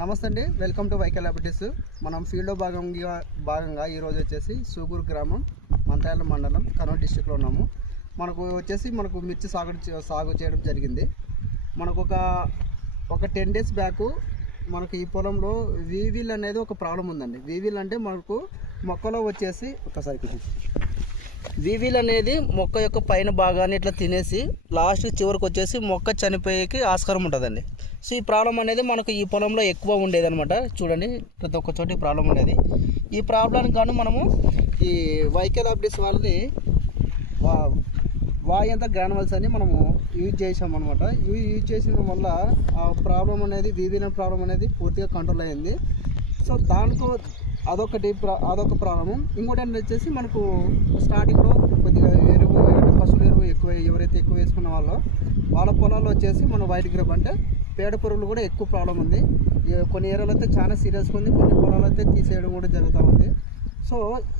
నమస్తే అండి, welcome to YK laboratories. మనం ఫీల్డ్లో భాగంగా ఈరోజు వచ్చేసి సూగూరు గ్రామం, మంత్రాల మండలం, కర్నూలు డిస్టిక్లో ఉన్నాము. మనకు మిర్చి సాగు చేయడం జరిగింది. మనకు ఒక 10 days బ్యాక్ మనకు ఈ పొలంలో వీవిల్ అనేది ఒక ప్రాబ్లం ఉందండి. వీవిల్ అంటే మనకు మొక్కలో వచ్చేసి వీవిల్ అనేది మొక్క యొక్క పైన భాగాన్ని ఇట్లా తినేసి లాస్ట్ చివరికి వచ్చేసి మొక్క చనిపోయేకి ఆస్కారం ఉంటుందండి. సో ఈ ప్రాబ్లం అనేది మనకు ఈ పొలంలో ఎక్కువ ఉండేదన్నమాట. చూడండి, ప్రతి ఒక్క చోట ఈ ప్రాబ్లం ఉండేది. ఈ ప్రాబ్లానికి గాను మనము ఈ వైకే ల్యాబొరేటరీస్ వాళ్ళని వాయంత గ్రానువల్స్ అని మనము యూజ్ చేసామన్నమాట. యూజ్ చేసిన వల్ల ఆ ప్రాబ్లం అనేది వీవిల్ ప్రాబ్లం అనేది పూర్తిగా కంట్రోల్ అయ్యింది. సో అదొక ప్రాబ్లము. ఇంకోటి ఏంటంటే వచ్చేసి మనకు స్టార్టింగ్లో కొద్దిగా పశువుల ఎరువు ఎవరైతే ఎక్కువ వేసుకున్న వాళ్ళ పొలాల్లో వచ్చేసి మన వైట్ గ్రేప్ అంటే పేడ పురుగులు కూడా ఎక్కువ ప్రాబ్లం ఉంది. కొన్ని ఏరియాలో అయితే చాలా సీరియస్గా ఉంది, కొన్ని పొలాలు అయితే తీసేయడం కూడా జరుగుతూ ఉంది. సో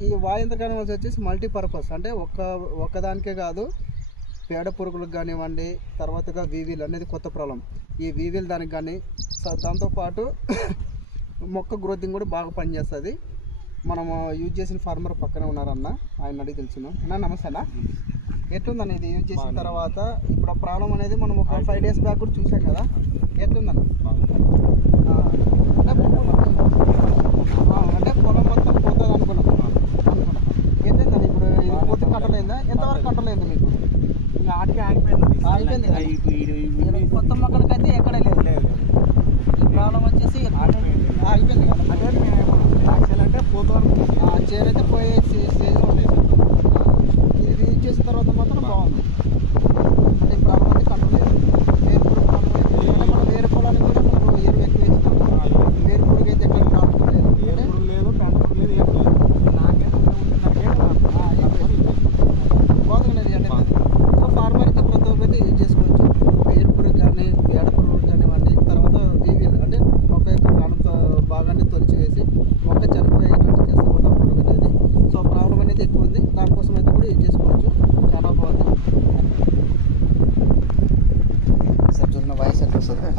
ఈ వాయంత గ్రానువల్స్ వచ్చేసి మల్టీపర్పస్ అంటే ఒక్కదానికే కాదు, పేడ పురుగులకు కానివ్వండి, తర్వాతగా వీవిల్ అనేది కొత్త ప్రాబ్లం. ఈ వీవిల్ దానికి కానీ దాంతోపాటు మొక్క గ్రోతింగ్ కూడా బాగా పనిచేస్తుంది. మనము యూజ్ చేసిన ఫార్మర్ పక్కనే ఉన్నారన్న, ఆయన అడిగి తెలుసును. అన్న నమస్తే అన్న, ఎట్లుందన్న ఇది యూజ్ చేసిన తర్వాత? ఇప్పుడు ఆ ప్రాబ్లం అనేది మనం ఒక 5 days బ్యాక్ కూడా చూసాం కదా, ఎట్లుందన్న? అంటే పొలం మొత్తం పోతుంది అనుకున్నాం. ఎట్లుందని ఇప్పుడు పూర్తి కంట్రోల్ అయిందా? ఎంతవరకు కంట్రోల్ అయింది మీకు? ఆగిపోయింది. కొత్త మొక్కలకైతే ఎక్కడ లేదు. ఈ ప్రాబ్లం వచ్చేసి ఆగిపోయింది కదా. అంటే చేరైతే పోయే స్టేజ్లో ఉండేది. ఇది యూజ్ చేసిన తర్వాత మాత్రం బాగుంది. అంటే ఈ ప్రాబ్లం అయితే కంట్రోల్ లేదు. మనం వేరే పొలానికి కూడా మనకు ఎరువు ఎక్కువ వేస్తున్నాం. వేరే పొడికి అయితే ఎక్కడ కావట్లేదు. బాగుంది అంటే. సో ఫార్మర్కి ప్రతి ఒక్కటి యూజ్ చేసుకోవచ్చు. వేరు పురుగు కానీ, పేడ పురుగు కానివ్వండి, తర్వాత వీవిల్ అంటే మొక్క యొక్క కాలంతో భాగాన్ని తొలిచి వేసి మొక్క చనిపోయేటట్టు చేస్తామంట పురుగు అనేది. సో ప్రాబ్లం అనేది ఎక్కువ ఉంది, దానికోసం అయితే కూడా యూజ్ చేసుకోవచ్చు. చాలా బాగుంది. సార్ చూడండి, వాయిస్ ఎట్లా వస్తుంది?